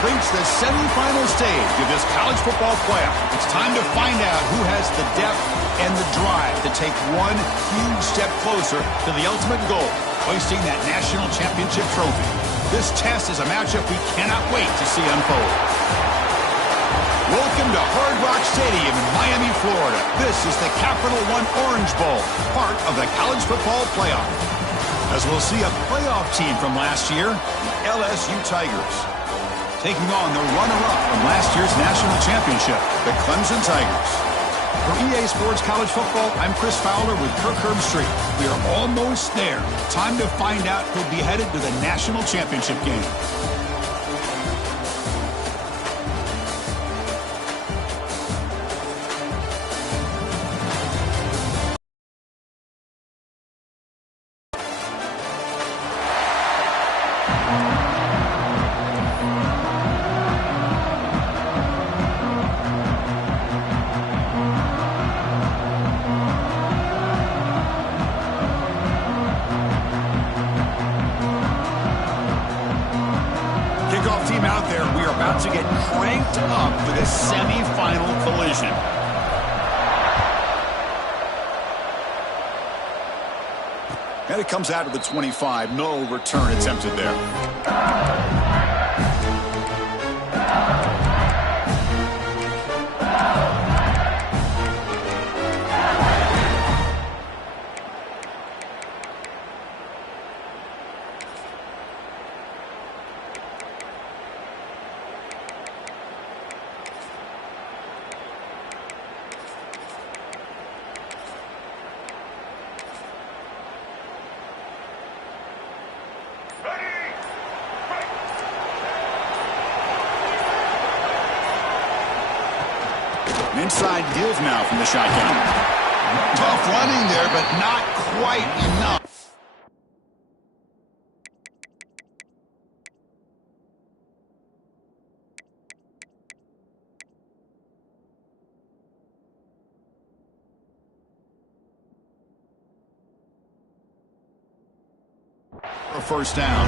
have reached the semifinal stage of this college football playoff. It's time to find out who has the depth and the drive to take one huge step closer to the ultimate goal, hoisting that national championship trophy. This test is a matchup we cannot wait to see unfold. Welcome to Hard Rock Stadium in Miami, Florida. This is the Capital One Orange Bowl, part of the college football playoff. As we'll see a playoff team from last year, the LSU Tigers, taking on the runner-up from last year's national championship, the Clemson Tigers. For EA Sports College Football, I'm Chris Fowler with Kirk Herbstreit. We are almost there. Time to find out who'll be headed to the national championship game. Team out there, we are about to get cranked up for this semifinal collision. And it comes out of the 25. No return attempted there. Inside give now from the shotgun. Tough running there, but not quite enough. A first down.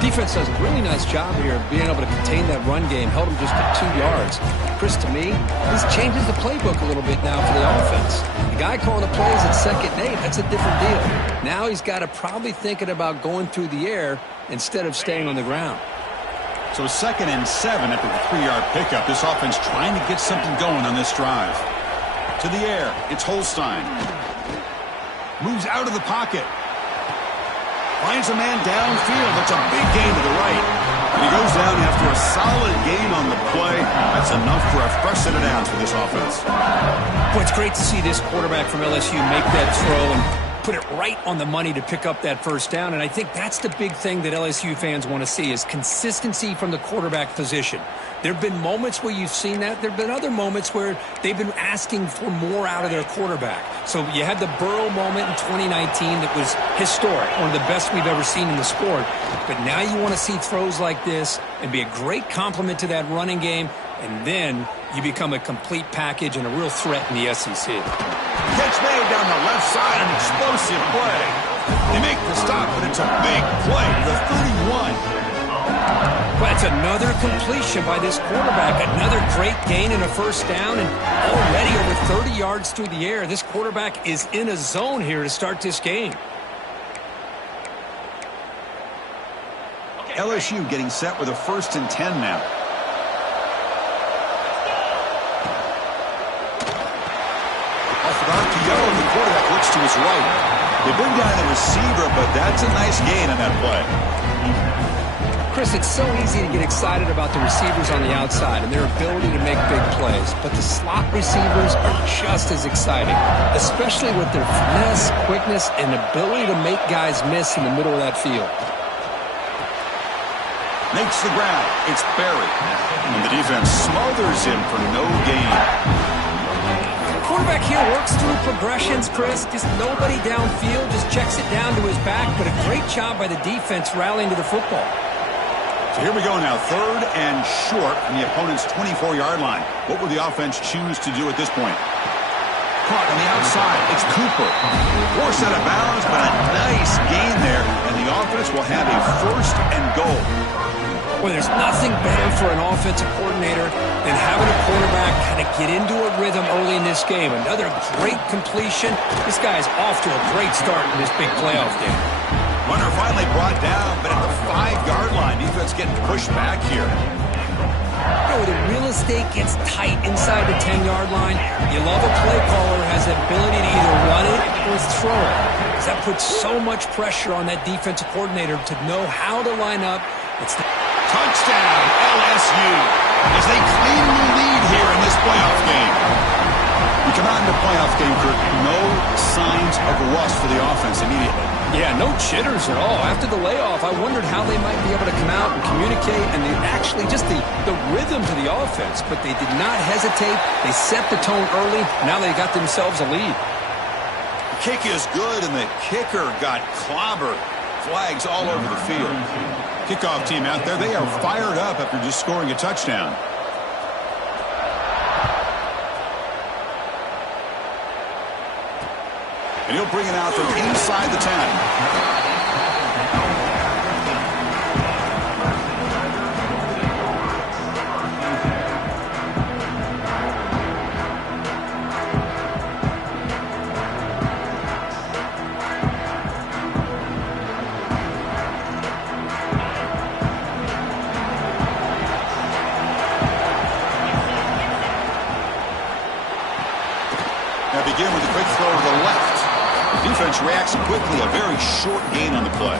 Defense does a really nice job here of being able to contain that run game. Held him just to 2 yards. Chris, to me, this changes the playbook a little bit now for the offense. The guy calling the plays at 2nd and 8, that's a different deal. Now he's got to probably thinking about going through the air instead of staying on the ground. So 2nd and 7 after the 3-yard pickup. This offense trying to get something going on this drive. To the air, it's Holstein. Moves out of the pocket. Finds a man downfield. That's a big gain to the right. And he goes down after a solid gain on the play. That's enough for a fresh set of downs for this offense. Boy, it's great to see this quarterback from LSU make that throw and put it right on the money to pick up that first down. And I think that's the big thing that LSU fans want to see is consistency from the quarterback position. There have been moments where you've seen that. There have been other moments where they've been asking for more out of their quarterback. So you had the Burrow moment in 2019 that was historic, one of the best we've ever seen in the sport. But now you want to see throws like this and be a great complement to that running game, and then you become a complete package and a real threat in the SEC. Catch made down the left side, an explosive play. They make the stop, but it's a big play to the 31. Well, it's another completion by this quarterback. Another great gain and a first down, and already over 30 yards through the air. This quarterback is in a zone here to start this game. LSU getting set with a 1st and 10 now. Off the arc to Yo, and the quarterback looks to his right. They bring down the receiver, but that's a nice gain on that play. Chris, it's so easy to get excited about the receivers on the outside and their ability to make big plays, but the slot receivers are just as exciting, especially with their finesse, quickness, and ability to make guys miss in the middle of that field. Makes the grab. It's Barry. And the defense smothers him for no gain. Quarterback here works through progressions, Chris. Just nobody downfield, just checks it down to his back, but a great job by the defense rallying to the football. So here we go now, 3rd and short from the opponent's 24-yard line. What will the offense choose to do at this point? Caught on the outside. It's Cooper. Forced out of bounds, but a nice gain there, and the offense will have a 1st and goal. Well, there's nothing better for an offensive coordinator than having a quarterback kind of get into a rhythm early in this game. Another great completion. This guy's off to a great start in this big playoff game. Runner finally brought down, but at the 5-yard line, defense getting pushed back here. You know, the real estate gets tight inside the 10-yard line. You love a play caller who has the ability to either run it or throw it. Because that puts so much pressure on that defensive coordinator to know how to line up. It's the touchdown, LSU, as they cleanly lead here in this playoff game. We come out in the playoff game, Kirk, no signs of rust for the offense immediately. Yeah, no jitters at all. After the layoff, I wondered how they might be able to come out and communicate and actually just the rhythm to the offense. But they did not hesitate. They set the tone early. Now they got themselves a lead. The kick is good, and the kicker got clobbered. Flags all over the field. Kickoff team out there, they are fired up after just scoring a touchdown. And he'll bring it out from inside the 10. Now begin with a quick throw to the left. The defense reacts quickly, a very short gain on the play.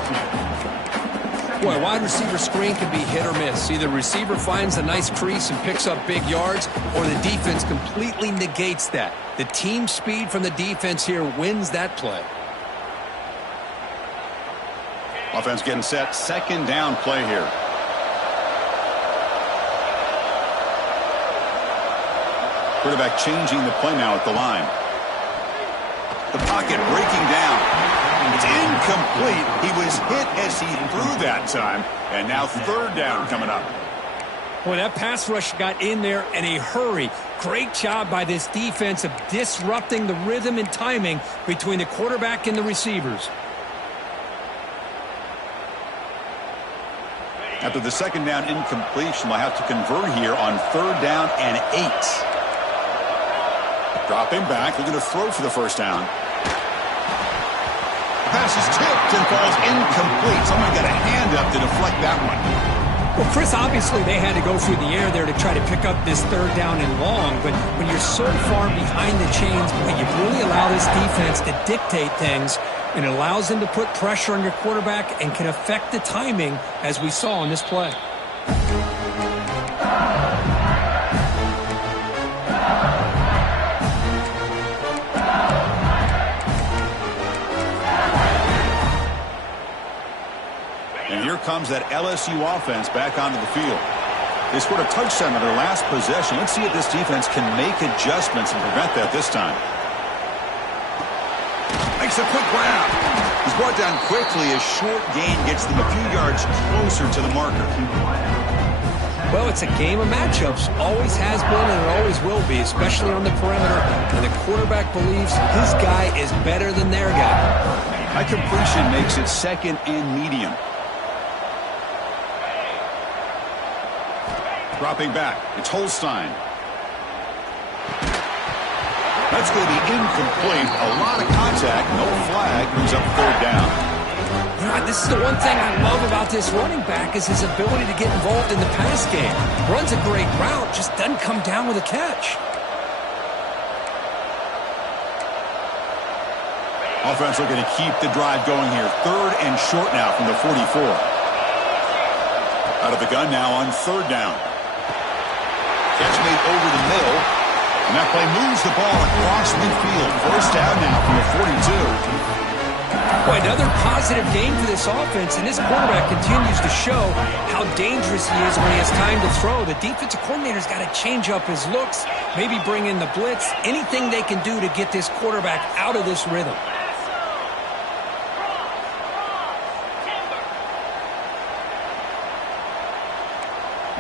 Boy, a wide receiver screen can be hit or miss. Either receiver finds a nice crease and picks up big yards, or the defense completely negates that. The team speed from the defense here wins that play. Offense getting set, second down play here. Quarterback changing the play now at the line. The pocket breaking down. It's incomplete. He was hit as he threw that time. And now third down coming up. Boy, that pass rush got in there in a hurry. Great job by this defense of disrupting the rhythm and timing between the quarterback and the receivers. After the second down incompletion, they'll have to convert here on third down and 8. Dropping back, looking to throw for the first down. Pass is tipped and falls incomplete. Someone got a hand up to deflect that one. Well, Chris, obviously they had to go through the air there to try to pick up this third down and long, but when you're so far behind the chains, you really allow this defense to dictate things, and it allows them to put pressure on your quarterback and can affect the timing, as we saw in this play. And here comes that LSU offense back onto the field. They scored a touchdown on their last possession. Let's see if this defense can make adjustments and prevent that this time. Makes a quick grab. He's brought down quickly. A short gain gets them a few yards closer to the marker. Well, it's a game of matchups. Always has been and it always will be, especially on the perimeter. And the quarterback believes his guy is better than their guy. High completion makes it second and medium. Dropping back. It's Holstein. That's going to be incomplete. A lot of contact. No flag. Moves up third down. This is the one thing I love about this running back is his ability to get involved in the pass game. Runs a great route, just doesn't come down with a catch. Offense looking to keep the drive going here. Third and short now from the 44. Out of the gun now on third down. Catch made over the middle. And that play moves the ball across midfield. First down now from the 42. Boy, another positive game for this offense, and this quarterback continues to show how dangerous he is when he has time to throw. The defensive coordinator's got to change up his looks, maybe bring in the blitz, anything they can do to get this quarterback out of this rhythm.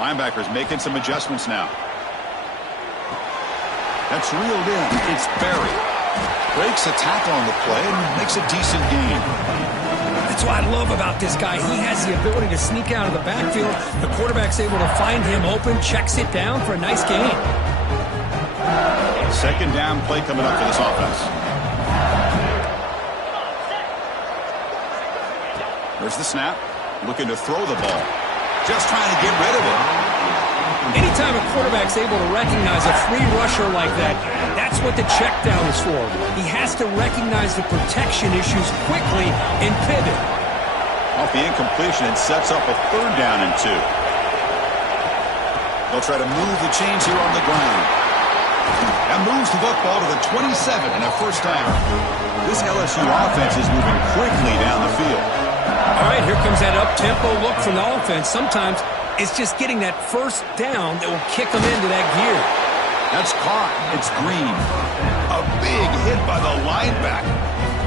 Linebackers making some adjustments now. That's reeled in. It's Barry. Breaks a tackle on the play and makes a decent gain. The That's what I love about this guy. He has the ability to sneak out of the backfield. The quarterback's able to find him open, checks it down for a nice gain. Second down play coming up for this offense. There's the snap. Looking to throw the ball. Just trying to get rid of it. Anytime a quarterback's able to recognize a free rusher like that, that's what the check down is for. He has to recognize the protection issues quickly and pivot. Off the incompletion, it sets up a third down and 2. They'll try to move the chains here on the ground. That moves the football to the 27 and a first down. This LSU offense is moving quickly down the field. All right, here comes that up-tempo look from the offense. Sometimes it's just getting that first down that will kick them into that gear. That's caught. It's Green. A big hit by the linebacker.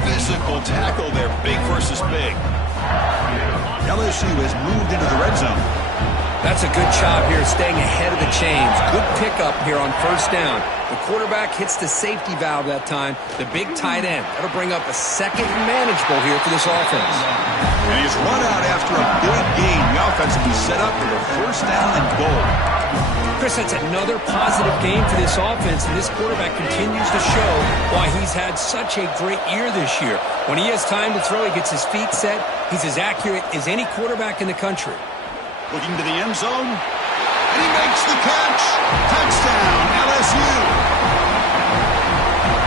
Physical tackle there, big versus big. LSU has moved into the red zone. That's a good job here staying ahead of the chains. Good pickup here on first down. The quarterback hits the safety valve that time. The big tight end. That'll bring up a second and manageable here for this offense. And he's run out after a big gain. The offense will be set up for the first down and goal. Chris, that's another positive game for this offense, and this quarterback continues to show why he's had such a great year this year. When he has time to throw, he gets his feet set. He's as accurate as any quarterback in the country. Looking to the end zone. And he makes the catch. Touchdown, LSU.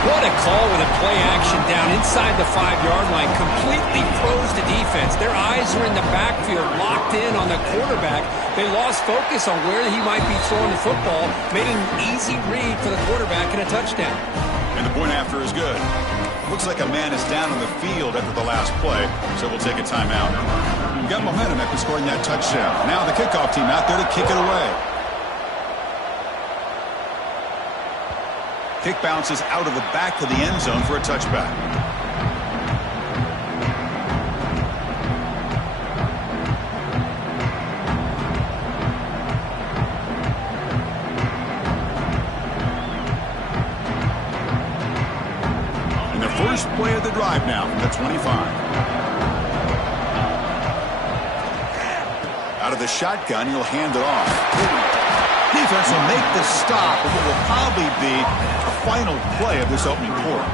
What a call with a play action down inside the 5-yard line. Completely froze the defense. Their eyes were in the backfield, locked in on the quarterback. They lost focus on where he might be throwing the football. Made an easy read for the quarterback and a touchdown. And the point after is good. Looks like a man is down on the field after the last play, so we'll take a timeout. We've got momentum after scoring that touchdown. Now the kickoff team out there to kick it away. Kick bounces out of the back of the end zone for a touchback. And the first play of the drive now from the 25. Out of the shotgun, he'll hand it off. Defense will make the stop of what will probably be a final play of this opening quarter.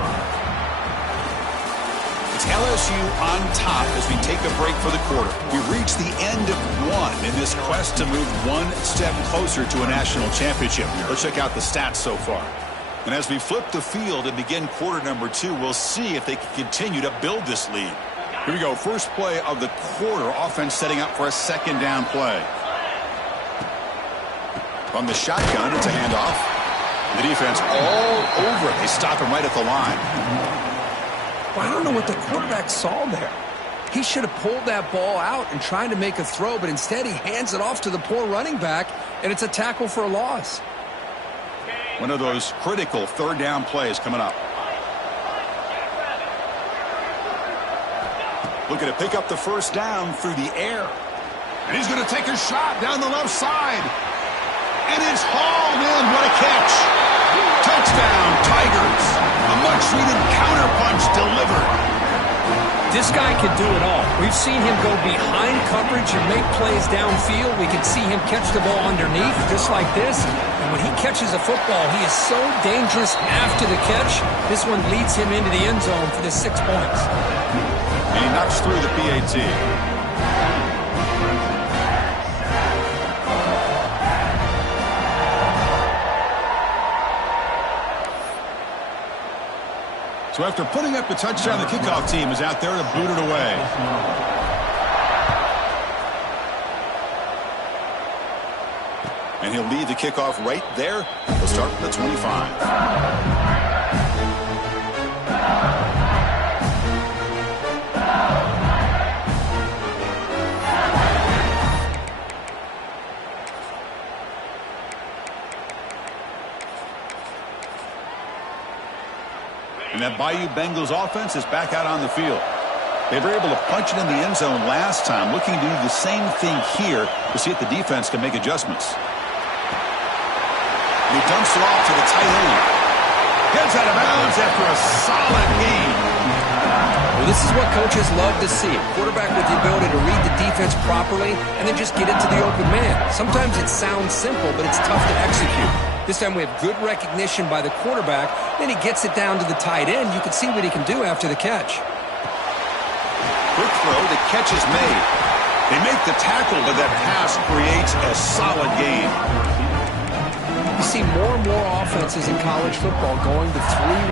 It's LSU on top as we take a break for the quarter. We've reached the end of one in this quest to move one step closer to a national championship. Let's check out the stats so far. And as we flip the field and begin quarter number 2, we'll see if they can continue to build this lead. Here we go. First play of the quarter. Offense setting up for a second down play. From the shotgun, it's a handoff. The defense all over it. They stop him right at the line. Well, I don't know what the quarterback saw there. He should have pulled that ball out and tried to make a throw, but instead he hands it off to the poor running back, and it's a tackle for a loss. One of those critical third down plays coming up. Looking to pick up the first down through the air. And he's going to take a shot down the left side. And it's hauled in. What a catch. Touchdown, Tigers. A much-needed counterpunch delivered. This guy can do it all. We've seen him go behind coverage and make plays downfield. We can see him catch the ball underneath, just like this. And when he catches a football, he is so dangerous after the catch. This one leads him into the end zone for the 6 points. And he knocks through the PAT. So after putting up the touchdown, the kickoff team is out there to boot it away. And he'll lead the kickoff right there. He'll start from the 25. And that Bayou Bengals offense is back out on the field. They were able to punch it in the end zone last time, looking to do the same thing here to see if the defense can make adjustments. And he dumps it off to the tight end. Gets out of bounds after a solid game. Well, this is what coaches love to see. A quarterback with the ability to read the defense properly and then just get it to the open man. Sometimes it sounds simple, but it's tough to execute. This time we have good recognition by the quarterback. Then he gets it down to the tight end. You can see what he can do after the catch. Quick throw, the catch is made. They make the tackle, but that pass creates a solid gain. You see more and more offenses in college football going to 3.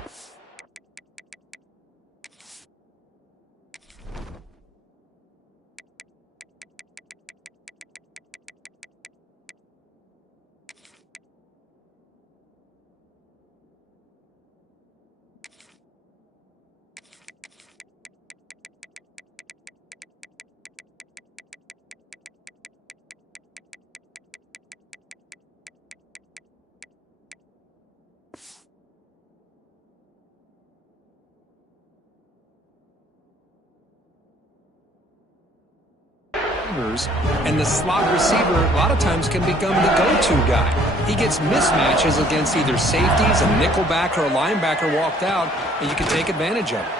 And the slot receiver a lot of times can become the go-to guy. He gets mismatches against either safeties, a nickelback, or a linebacker walked out, and you can take advantage of it.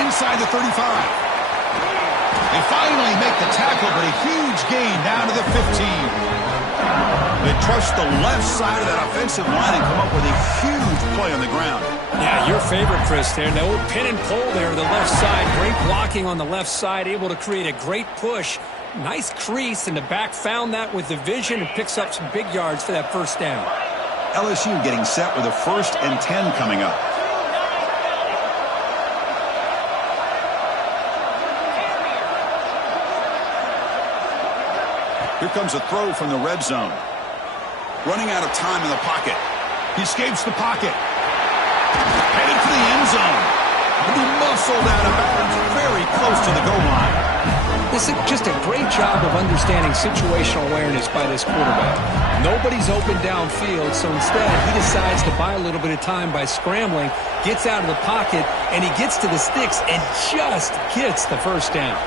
Inside the 35. They finally make the tackle, but a huge gain down to the 15. They trust the left side of that offensive line and come up with a huge play on the ground. Yeah, your favorite, Chris, there. The old pin and pull there, the left side. Great blocking on the left side, able to create a great push. Nice crease, and the back found that with the vision and picks up some big yards for that first down. LSU getting set with a 1st and 10 coming up. Here comes a throw from the red zone. Running out of time in the pocket. He escapes the pocket. Headed for the end zone. And he muscled out of bounds very close to the goal line. This is just a great job of understanding situational awareness by this quarterback. Nobody's open downfield, so instead he decides to buy a little bit of time by scrambling, gets out of the pocket, and he gets to the sticks and just gets the first down.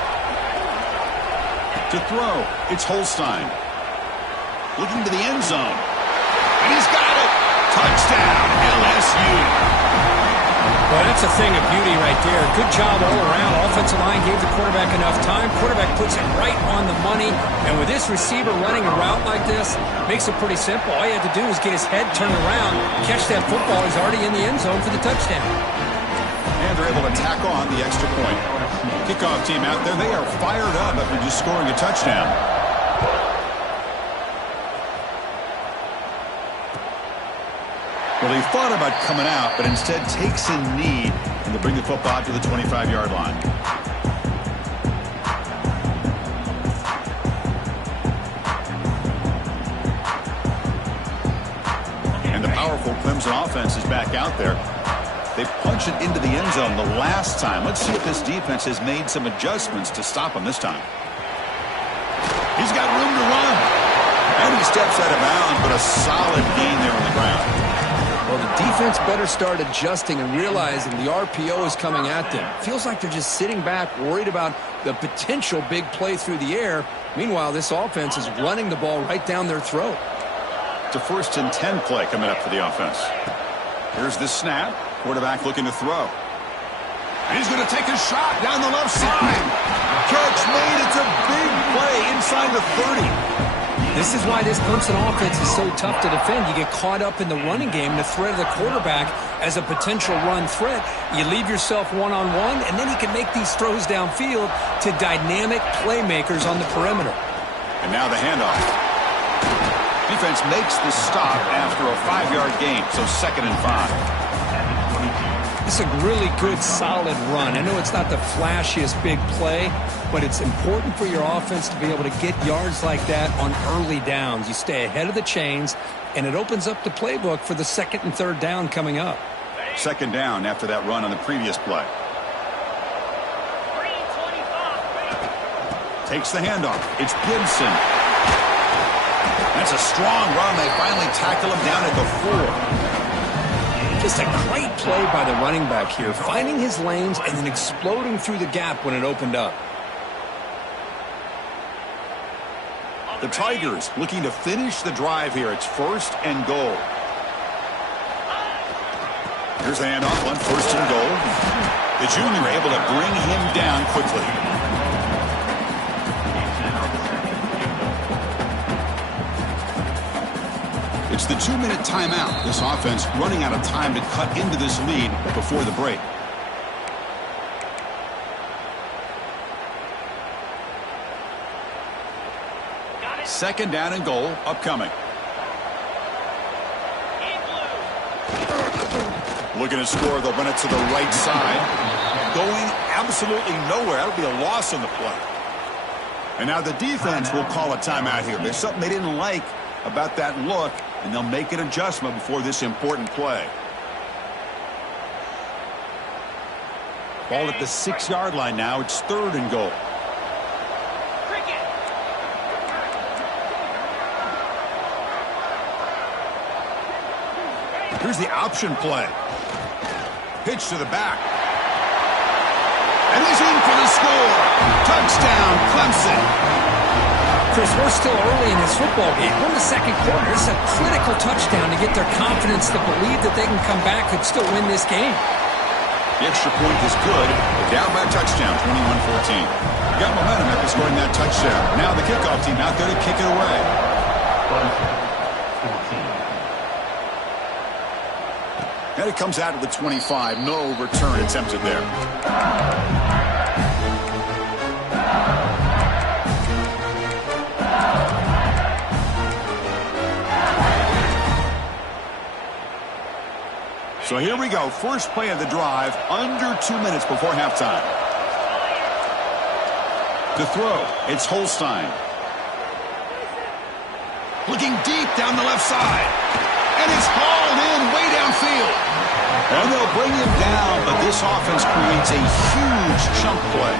To throw, it's Holstein. Looking to the end zone. And he's got it. Touchdown, LSU. Well, that's a thing of beauty right there. Good job all around. Offensive line gave the quarterback enough time. Quarterback puts it right on the money. And with this receiver running a route like this, makes it pretty simple. All you have to do is get his head turned around, catch that football. He's already in the end zone for the touchdown. And they're able to tack on the extra point. Kickoff team out there. They are fired up after just scoring a touchdown. Well, he thought about coming out, but instead takes a knee and to bring the football to the 25-yard line. And the powerful Clemson offense is back out there. They punch it into the end zone the last time. Let's see if this defense has made some adjustments to stop him this time. He's got room to run. And he steps out of bounds, but a solid gain there on the ground. Well, the defense better start adjusting and realizing the RPO is coming at them. Feels like they're just sitting back, worried about the potential big play through the air. Meanwhile, this offense is running the ball right down their throat. It's a 1st and 10 play coming up for the offense. Here's the snap. Quarterback looking to throw. And he's going to take a shot down the left side. Catch made. It's a big play inside the 30. This is why this Clemson offense is so tough to defend. You get caught up in the running game, the threat of the quarterback as a potential run threat. You leave yourself one-on-one, and then he can make these throws downfield to dynamic playmakers on the perimeter. And now the handoff. Defense makes the stop after a 5-yard gain, so 2nd and 5. It's a really good, solid run. I know it's not the flashiest big play, but it's important for your offense to be able to get yards like that on early downs. You stay ahead of the chains, and it opens up the playbook for the 2nd and 3rd down coming up. 2nd down after that run on the previous play. Takes the handoff. It's Gibson. That's a strong run. They finally tackle him down at the 4. Just a great play by the running back here, finding his lanes and then exploding through the gap when it opened up. The Tigers looking to finish the drive here. It's 1st and goal. Here's the handoff on 1st and goal. The junior able to bring him down quickly. It's the 2-minute timeout. This offense running out of time to cut into this lead before the break. Second down and goal upcoming. Looking to score, they'll run it to the right side. Going absolutely nowhere. That'll be a loss on the play. And now the defense will call a timeout here. There's something they didn't like about that look, and they'll make an adjustment before this important play. Ball at the 6-yard line now. It's 3rd and goal. Here's the option play. Pitch to the back. And he's in for the score. Touchdown, Clemson. Chris, we're still early in this football game. We're in the second quarter. It's a critical touchdown to get their confidence to believe that they can come back and still win this game. The extra point is good. They're down by a touchdown, 21-14. Got momentum after scoring that touchdown. Now the kickoff team out there to kick it away. And it comes out of the 25. No return attempted there. So here we go. First play of the drive. Under 2 minutes before halftime. To throw, it's Holstein. Looking deep down the left side. And it's hauled in way downfield. And they'll bring him down, but this offense creates a huge chunk play.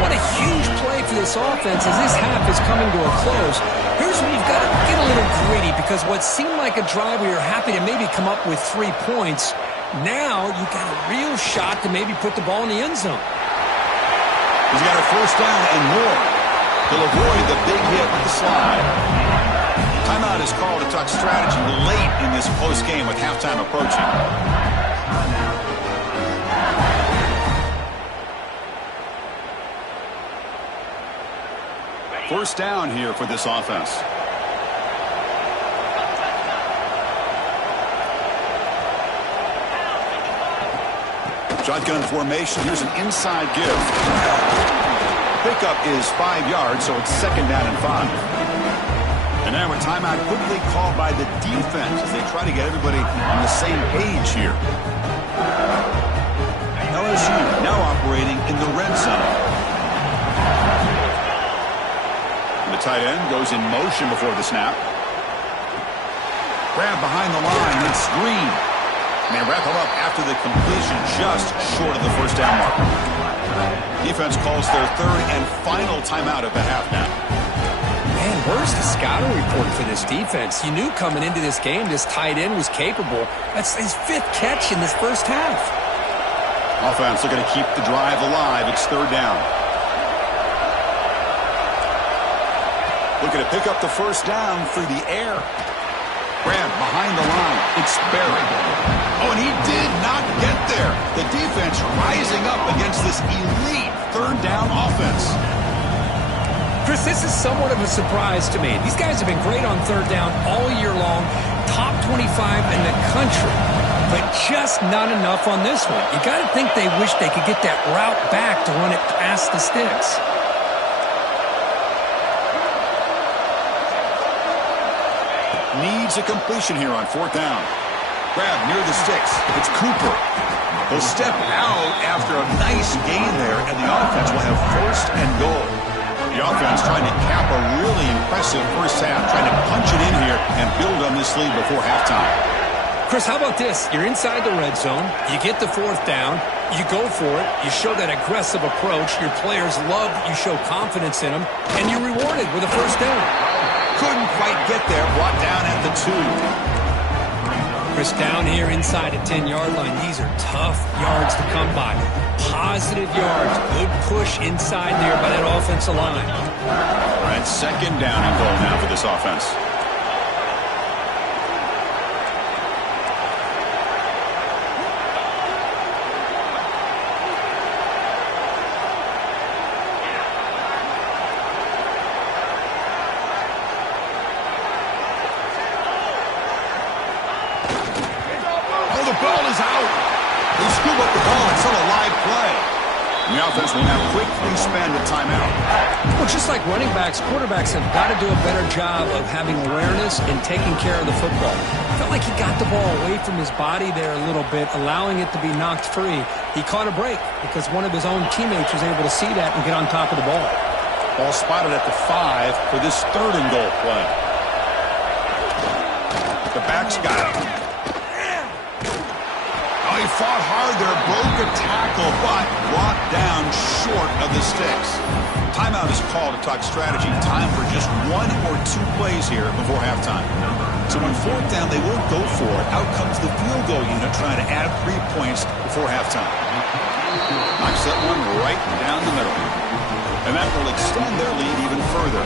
What a huge play for this offense as this half is coming to a close. Here's where you've got to get a little gritty, because what seemed like a drive where you're happy to maybe come up with 3 points, now you've got a real shot to maybe put the ball in the end zone. He's got a first down and more. He'll avoid the big hit with the slide. Timeout is called to talk strategy late in this close game with halftime approaching. First down here for this offense. Shotgun formation. Here's an inside give. Pickup is 5 yards, so it's 2nd down and 5. And now a timeout quickly called by the defense as they try to get everybody on the same page here. LSU now operating in the red zone. The tight end goes in motion before the snap. Grab behind the line, then screen. And they wrap him up after the completion just short of the first down mark. Defense calls their 3rd and final timeout of the half now. Man, where's the scouting report for this defense? You knew coming into this game this tight end was capable. That's his 5th catch in this first half. Offense looking to keep the drive alive. It's 3rd down. Looking to pick up the first down through the air. Grab behind the line. It's Barry. Oh, and he did not get there. The defense rising up against this elite 3rd down offense. Chris, this is somewhat of a surprise to me. These guys have been great on 3rd down all year long. Top 25 in the country. But just not enough on this one. You got to think they wish they could get that route back to run it past the sticks. Needs a completion here on 4th down. Grab near the sticks. It's Cooper. He'll step out after a nice gain there, and the offense will have 1st and goal. The offense trying to cap a really impressive first half, trying to punch it in here and build on this lead before halftime. Chris, how about this? You're inside the red zone. You get the 4th down. You go for it. You show that aggressive approach. Your players love you show confidence in them. And you're rewarded with a first down. Couldn't quite get there. Brought down at the 2. Chris, down here inside the 10-yard line, these are tough yards to come by. Positive yards. Good push inside there by that offensive line. All right, 2nd down and goal now for this offense. ball is out. They scoop up the ball. It's still a live play. And the offense will now quickly spend a timeout. Well, just like running backs, quarterbacks have got to do a better job of having awareness and taking care of the football. Felt like he got the ball away from his body there a little bit, allowing it to be knocked free. He caught a break because one of his own teammates was able to see that and get on top of the ball. Ball spotted at the 5 for this 3rd and goal play. The back's got it. Oh, he fought hard there, broke a tackle, but brought down short of the sticks. Timeout is called to talk strategy. Time for just 1 or 2 plays here before halftime. So on 4th down, they won't go for it. Out comes the field goal unit trying to add 3 points before halftime. Knocks that one right down the middle. And that will extend their lead even further.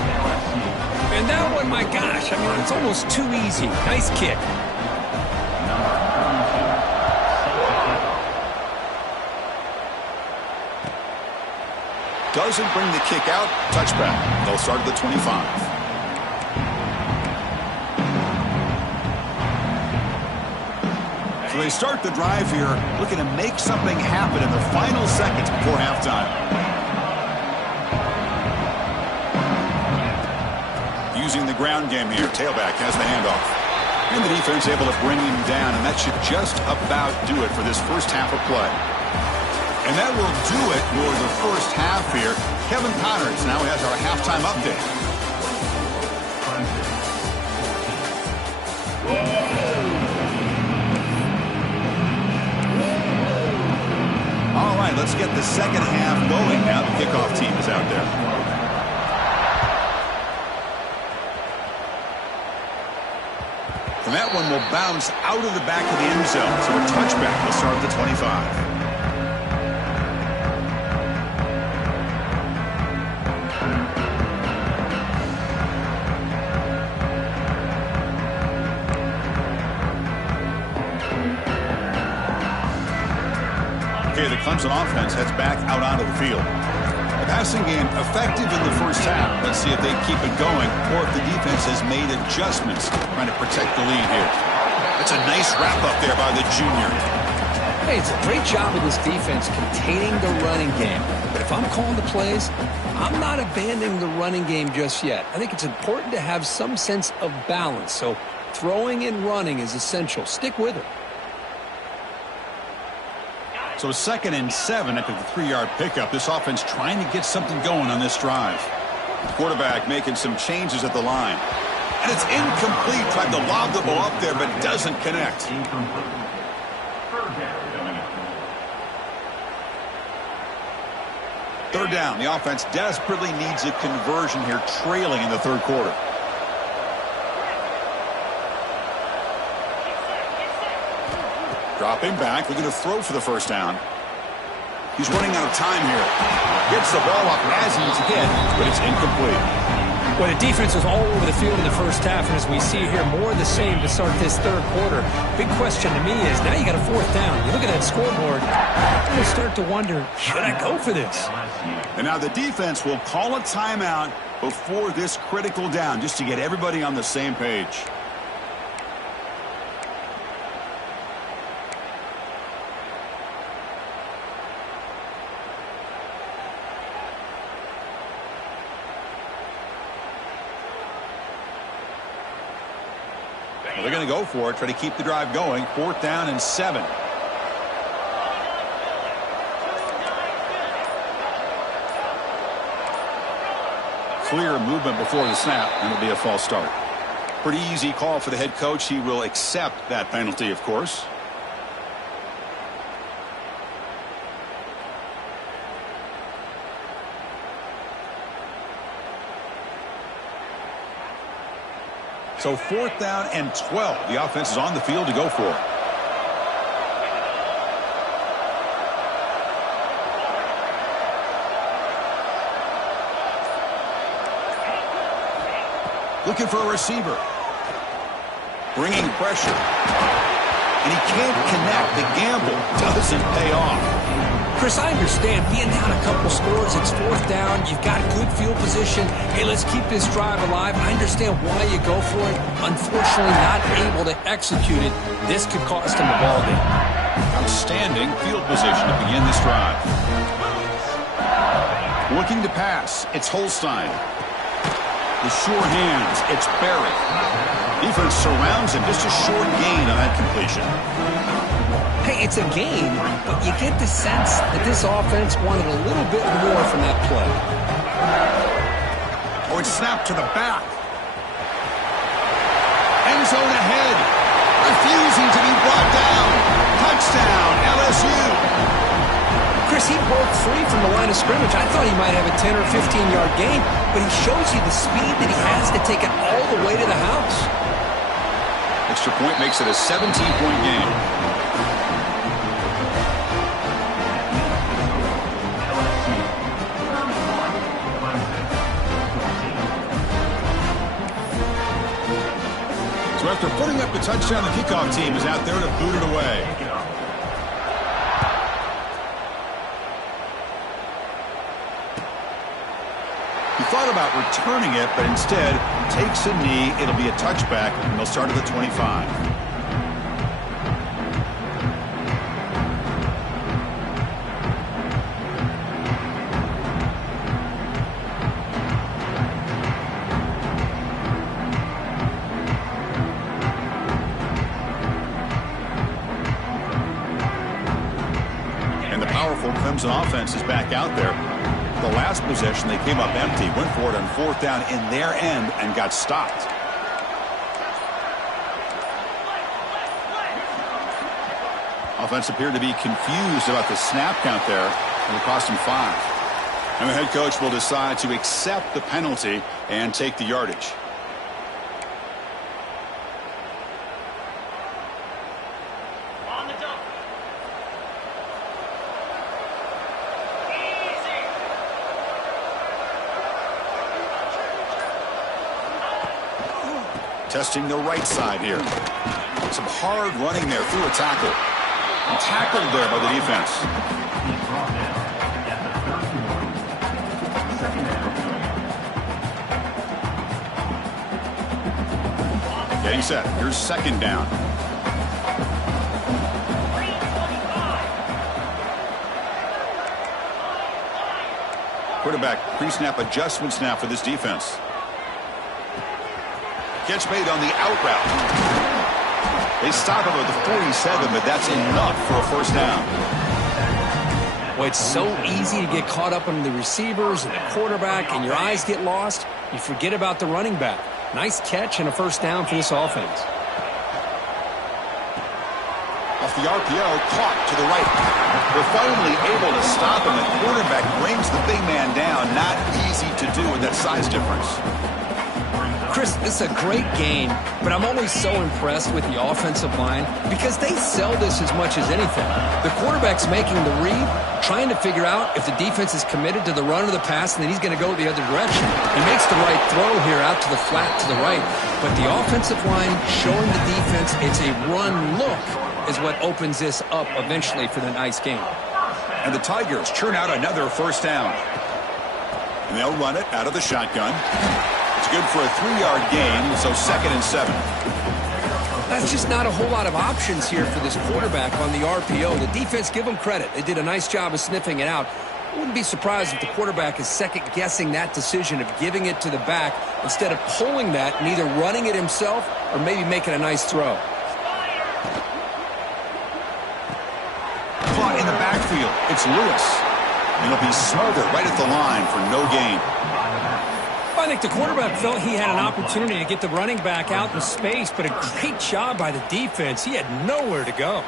And that one, my gosh, I mean, it's almost too easy. Nice kick. Doesn't bring the kick out. Touchback. They'll start at the 25. So they start the drive here, looking to make something happen in the final seconds before halftime. Using the ground game here. Tailback has the handoff. And the defense able to bring him down, and that should just about do it for this first half of play. And that will do it for the first half here. Kevin Connors now has our halftime update. All right, let's get the second half going now. The kickoff team is out there. And that one will bounce out of the back of the end zone. So a touchback will start at the 25. Okay, the Clemson offense heads back out onto the field. The passing game effective in the first half. Let's see if they keep it going or if the defense has made adjustments trying to protect the lead here. That's a nice wrap up there by the junior. Hey, it's a great job of this defense containing the running game. But if I'm calling the plays, I'm not abandoning the running game just yet. I think it's important to have some sense of balance. So throwing and running is essential. Stick with it. So 2nd and 7 after the 3-yard pickup. This offense trying to get something going on this drive. The quarterback making some changes at the line. And it's incomplete. Tried to lob the ball up there, but doesn't connect. Third down. The offense desperately needs a conversion here, trailing in the 3rd quarter. Dropping back, looking to throw for the first down. He's running out of time here. Gets the ball up as he's hit, but it's incomplete. Well, the defense was all over the field in the first half, and as we see here, more of the same to start this 3rd quarter. Big question to me is, now you got a 4th down. You look at that scoreboard, you start to wonder, should I go for this? And now the defense will call a timeout before this critical down, just to get everybody on the same page. Well, they're going to go for it, try to keep the drive going. 4th down and 7. Clear movement before the snap, and it'll be a false start. Pretty easy call for the head coach. He will accept that penalty, of course. So 4th down and 12. The offense is on the field to go for it. Looking for a receiver. Bringing pressure. And he can't connect. The gamble doesn't pay off. Chris, I understand being down a couple scores, it's fourth down, you've got good field position. Hey, let's keep this drive alive. I understand why you go for it. Unfortunately, not able to execute it. This could cost him the ball game. Outstanding field position to begin this drive. Looking to pass, it's Holstein. The sure hands, it's Barry. Defense surrounds him, just a short gain on that completion. Hey, it's a game, but you get the sense that this offense wanted a little bit more from that play. Oh, it's snapped to the back. End zone ahead. Refusing to be brought down. Touchdown, LSU. Chris, he broke free from the line of scrimmage. I thought he might have a 10 or 15-yard gain, but he shows you the speed that he has to take it all the way to the house. Extra point makes it a 17-point game. So after putting up the touchdown, the kickoff team is out there to boot it away. He thought about returning it, but instead takes a knee. It'll be a touchback, and they'll start at the 25. And the powerful Clemson offense is back out there. The last possession, they came up empty, went for it on fourth down in their end, and got stopped. Offense appeared to be confused about the snap count there, and it cost him 5. And the head coach will decide to accept the penalty and take the yardage. Testing the right side here. Some hard running there through a tackle. And tackled there by the defense. Getting set. Here's second down. Quarterback pre-snap adjustment snap for this defense. Catch made on the out route. They stop him at the 47, but that's enough for a first down. Well, it's so easy to get caught up on the receivers and the quarterback, and your eyes get lost. You forget about the running back. Nice catch and a first down for this offense. Off the RPO, caught to the right. They're finally able to stop him. The quarterback brings the big man down. Not easy to do with that size difference. Chris, this is a great game, but I'm always so impressed with the offensive line because they sell this as much as anything. The quarterback's making the read, trying to figure out if the defense is committed to the run or the pass, and then he's going to go the other direction. He makes the right throw here out to the flat to the right, but the offensive line showing the defense it's a run look is what opens this up eventually for the nice game. And the Tigers churn out another first down. And they'll run it out of the shotgun. It's good for a 3-yard gain, so 2nd and 7. That's just not a whole lot of options here for this quarterback on the RPO. The defense, give them credit. They did a nice job of sniffing it out. I wouldn't be surprised if the quarterback is second-guessing that decision of giving it to the back instead of pulling that and either running it himself or maybe making a nice throw. Caught in the backfield. It's Lewis. And he'll be smothered right at the line for no gain. I think the quarterback felt he had an opportunity to get the running back out in space, but a great job by the defense. He had nowhere to go.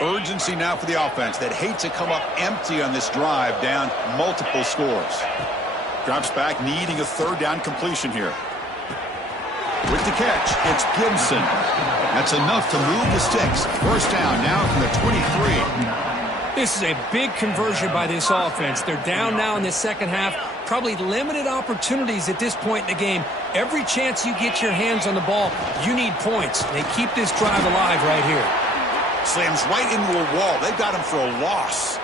Urgency now for the offense that hate to come up empty on this drive, down multiple scores. Drops back, needing a 3rd down completion here. With the catch, it's Gibson. That's enough to move the sticks. First down now from the 23. This is a big conversion by this offense. They're down now in the second half. Probably limited opportunities at this point in the game. Every chance you get your hands on the ball, you need points. They keep this drive alive right here. Slams right into a wall. They've got him for a loss.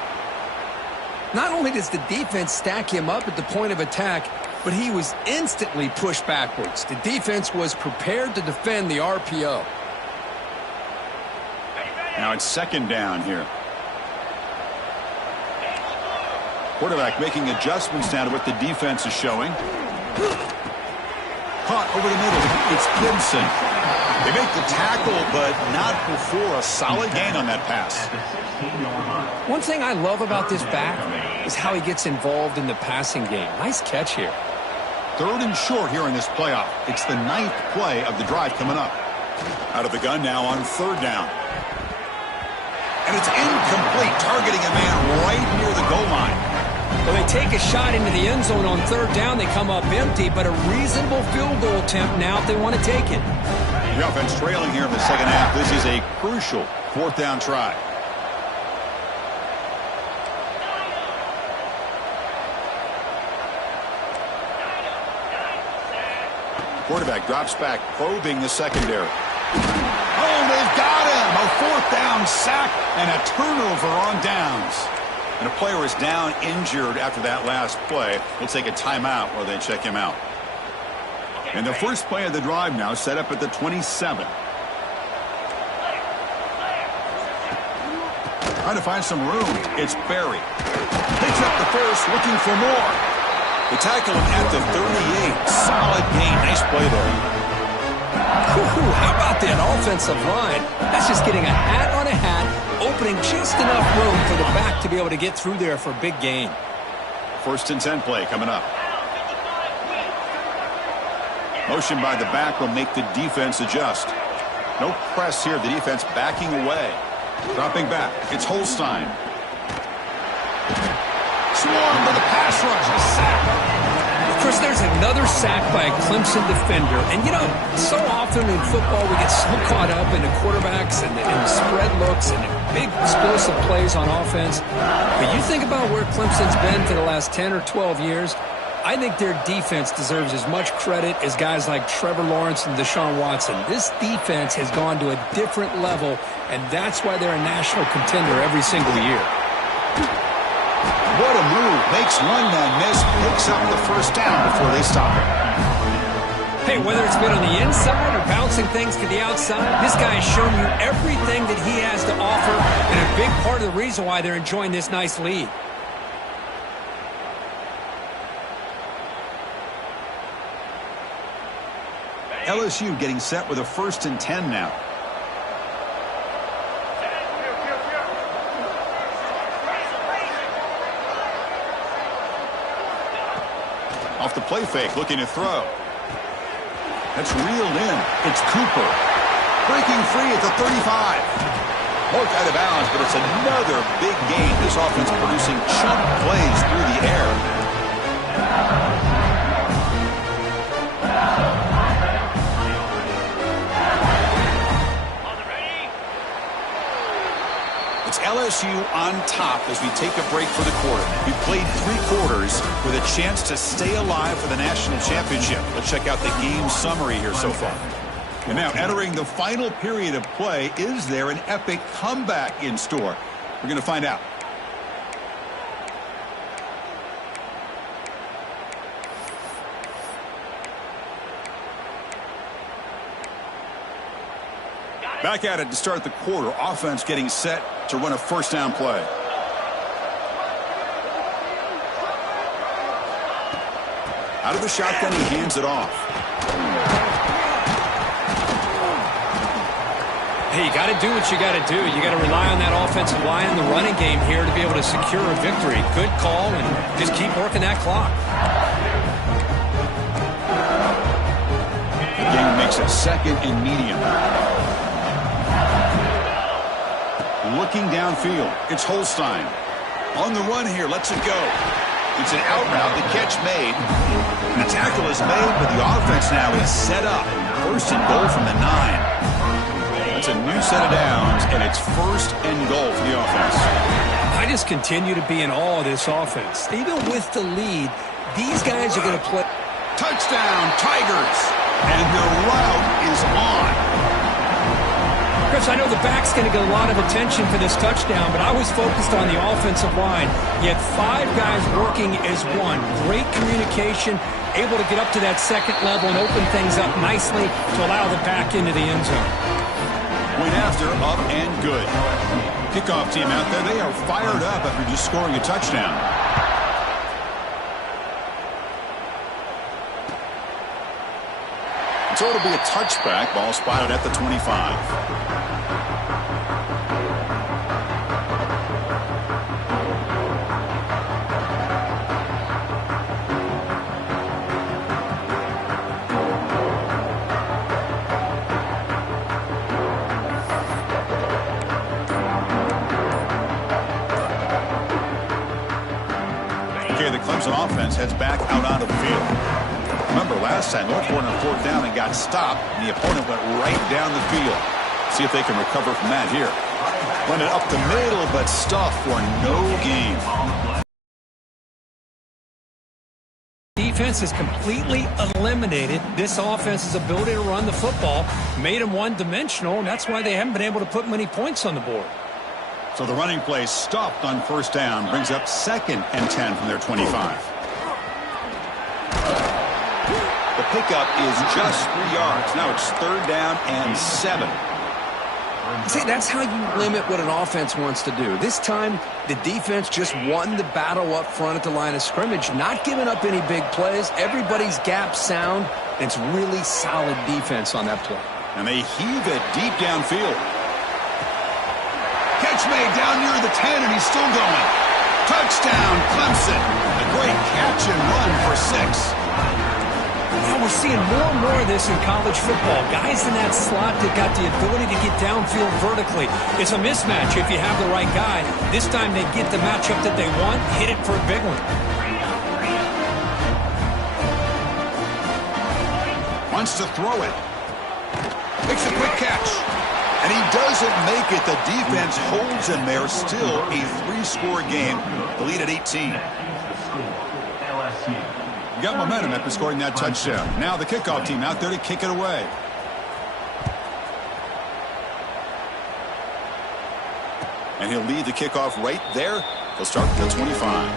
Not only does the defense stack him up at the point of attack, but he was instantly pushed backwards. The defense was prepared to defend the RPO. Now it's second down here. Quarterback making adjustments now to what the defense is showing. Caught over the middle. It's Gibson. They make the tackle, but not before a solid gain on that pass. One thing I love about this back is how he gets involved in the passing game. Nice catch here. Third and short here in this playoff. It's the 9th play of the drive coming up. Out of the gun now on third down. And it's incomplete, targeting a man right near the goal line. Well, they take a shot into the end zone on third down. They come up empty, but a reasonable field goal attempt now if they want to take it. The offense trailing here in the second half. This is a crucial fourth down try. Quarterback drops back, probing the secondary. Oh, they've got him! A fourth down sack and a turnover on downs. And a player is down injured after that last play. We'll take a timeout while they check him out. And the first play of the drive now set up at the 27. Trying to find some room. It's Barry. Picks up the first, looking for more. They tackle him at the 38. Solid gain. Nice play there. How about that offensive line? That's just getting a hat on a hat, opening just enough room for the back to be able to get through there for a big gain. First and 10 play coming up. Motion by the back will make the defense adjust. No press here. The defense backing away. Dropping back. It's Holstein. Swarmed by the pass rush. A sack. Of course, there's another sack by a Clemson defender. And, you know, so often in football we get so caught up in the quarterbacks and the spread looks and the big explosive plays on offense. But you think about where Clemson's been for the last 10 or 12 years, I think their defense deserves as much credit as guys like Trevor Lawrence and Deshaun Watson. This defense has gone to a different level, and that's why they're a national contender every single year. What a move. Makes one man miss. Picks up the first down before they stop it. Hey, whether it's been on the inside or bouncing things to the outside, this guy has shown you everything that he has to offer, and a big part of the reason why they're enjoying this nice lead. LSU getting set with a first and 10 now. Off the play fake, looking to throw. That's reeled in. It's Cooper. Breaking free at the 35. Poked out of bounds, but it's another big gain. This offense producing chunk plays through the air. LSU on top as we take a break for the quarter. We played 3 quarters with a chance to stay alive for the national championship. Let's check out the game summary here so far. And now entering the final period of play, is there an epic comeback in store? We're going to find out. Back at it to start the quarter. Offense getting set to run a first down play. Out of the shotgun, he hands it off. Hey, you got to do what you got to do. You got to rely on that offensive line and the running game here to be able to secure a victory. Good call, and just keep working that clock. The game makes it second and medium. Looking downfield, it's Holstein. On the run here, lets it go. It's an out route, the catch made. The tackle is made, but the offense now is set up. First and goal from the 9. That's a new set of downs, and it's first and goal for the offense. I I just continue to be in awe of this offense. Even with the lead, these guys are going to play. Touchdown, Tigers! And the route is on. Chris, I know the back's going to get a lot of attention for this touchdown, but I was focused on the offensive line. You had 5 guys working as one. Great communication, able to get up to that second level and open things up nicely to allow the back into the end zone. Point after, up and good. Kickoff team out there, they are fired up after just scoring a touchdown. So it'll be a touchback. Ball spotted at the 25. Okay, the Clemson offense heads back out onto the field. Remember, last time, North went on 4th down and got stopped, and the opponent went right down the field. See if they can recover from that here. Run it up the middle, but stuffed for no gain. Defense has completely eliminated this offense's ability to run the football, made them one-dimensional, and that's why they haven't been able to put many points on the board. So the running play stopped on 1st down, brings up 2nd and 10 from their 25. The pickup is just 3 yards. Now it's 3rd down and 7. See, that's how you limit what an offense wants to do. This time, the defense just won the battle up front at the line of scrimmage, not giving up any big plays. Everybody's gap sound. It's really solid defense on that play. And they heave it deep downfield. Catch made down near the 10, and he's still going. Touchdown, Clemson. A great catch and run for 6. Now we're seeing more and more of this in college football. Guys in that slot that got the ability to get downfield vertically. It's a mismatch if you have the right guy. This time they get the matchup that they want, hit it for a big one. Wants to throw it. Makes a quick catch. And he doesn't make it. The defense holds him there. Still a 3-score game. The lead at 18. Got momentum after scoring that touchdown. Now the kickoff team out there to kick it away. And he'll lead the kickoff right there. He'll start at the 25.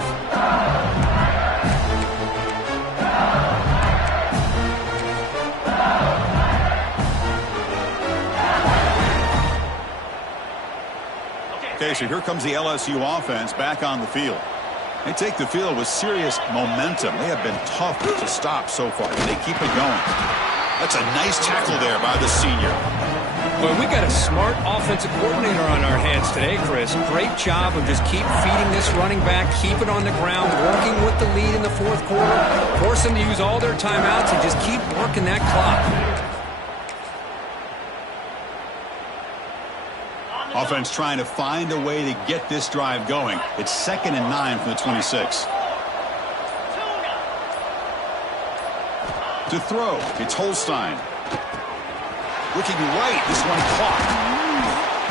Okay, so here comes the LSU offense back on the field. They take the field with serious momentum. They have been tough to stop so far, and they keep it going. That's a nice tackle there by the senior. Well, we got a smart offensive coordinator on our hands today, Chris. Great job of just keep feeding this running back, keep it on the ground, working with the lead in the 4th quarter, force them to use all their timeouts and just keep working that clock. Offense trying to find a way to get this drive going. It's 2nd and 9 from the 26. To throw, it's Holstein. Looking right, this one caught.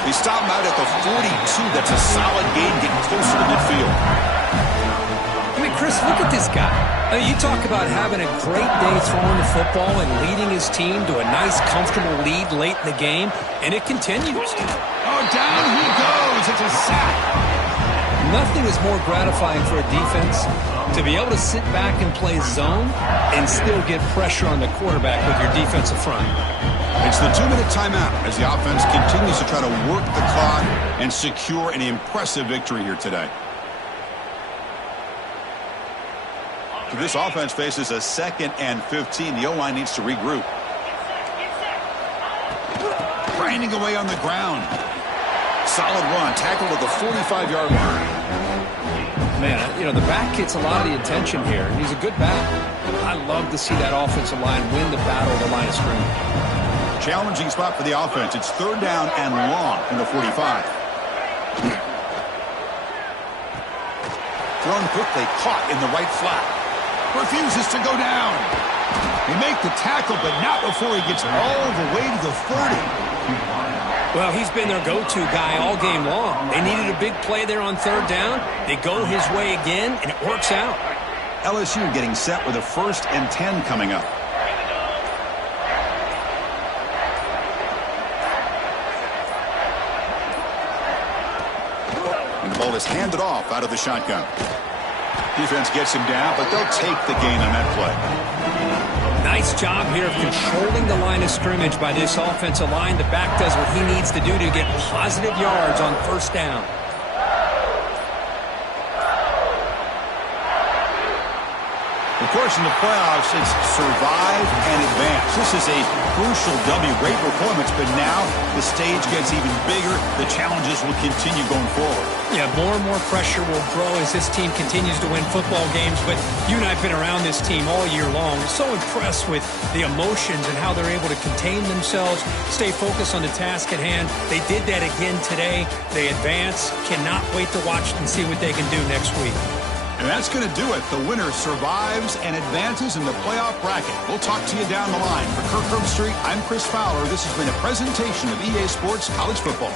They stop him out at the 42. That's a solid gain, getting closer to midfield. I mean, Chris, look at this guy. I mean, you talk about having a great day throwing the football and leading his team to a nice, comfortable lead late in the game, and it continues. Oh, down he goes. It's a sack. Nothing is more gratifying for a defense to be able to sit back and play zone and still get pressure on the quarterback with your defensive front. It's the 2-minute timeout as the offense continues to try to work the clock and secure an impressive victory here today. So this offense faces a 2nd and 15. The O-line needs to regroup. Grinding away on the ground. Solid run. Tackle to the 45-yard line. Man, you know, the back gets a lot of the attention here. He's a good back. I love to see that offensive line win the battle at the line of scrimmage. Challenging spot for the offense. It's 3rd down and long from the 45. Thrown quickly. Caught in the right flat. Refuses to go down. They make the tackle, but not before he gets all the way to the 30. Well, he's been their go-to guy all game long. They needed a big play there on third down. They go his way again, and it works out. LSU getting set with a 1st and 10 coming up. And the ball is handed off out of the shotgun. Defense gets him down, but they'll take the gain on that play. Nice job here of controlling the line of scrimmage by this offensive line. The back does what he needs to do to get positive yards on 1st down. Of course, in the playoffs, it's survive and advance. This is a crucial W. Great performance, but now the stage gets even bigger. The challenges will continue going forward. Yeah, more and more pressure will grow as this team continues to win football games. But you and I have been around this team all year long. We're so impressed with the emotions and how they're able to contain themselves, stay focused on the task at hand. They did that again today. They advance. Cannot wait to watch and see what they can do next week. And that's going to do it. The winner survives and advances in the playoff bracket. We'll talk to you down the line. For Kirk Herbstreit, I'm Chris Fowler. This has been a presentation of EA Sports College Football.